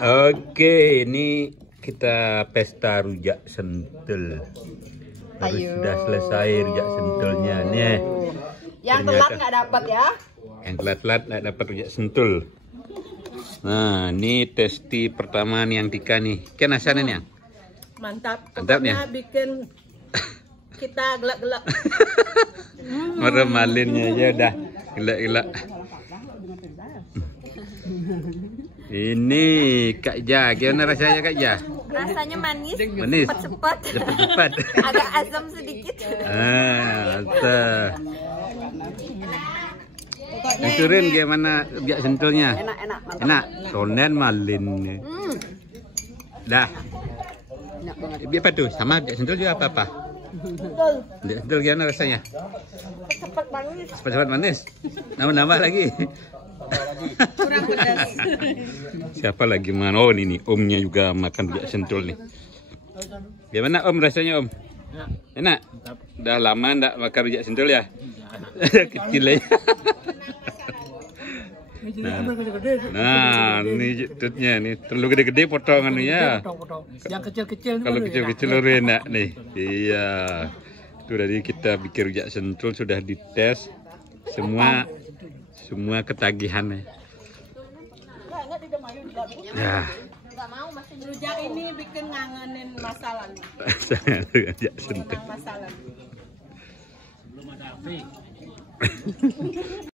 Oke, ini kita pesta rujak sentul. Harus sudah selesai rujak sentulnya nih. Yang telat nggak dapat ya? Yang telat nggak dapat rujak sentul. Nah, ini testi pertama nih yang Tika nih. Kan asalnya nih yang? Mantap. Mantap ya? Bikin kita gelak-gelak. Meremalinnya aja udah gelak-gelak. Ini Kak Ja, gimana rasanya Kak Ja? Rasanya manis, Manis, cepat-cepat, agak asam sedikit. Mantap. Hancurin gimana rujak sentulnya? Enak. Enak, sonen malin. Dah. Enak banget. Biar apa tuh? Sama rujak sentul juga apa-apa? Betul. Rujak sentul gimana rasanya? Cepat manis. Cepat-cepat manis. Nambah-nambah lagi. Kurang pedas. Siapa lagi mana? Oh ini nih, omnya juga makan rujak sentul nih. Gimana Om rasanya Om? Enak? Udah lama enggak makan rujak sentul ya? Kecil aja. Nah, ini tutnya nih, terlalu gede-gede potongannya. Yang kecil-kecil. Kalau kecil-kecil lebih enak nih. Iya. Itu dari kita bikin rujak sentul sudah dites semua ketagihan nih. Ya. Rujak ini bikin ngangenin masalah. Rujak sentul. Masalah.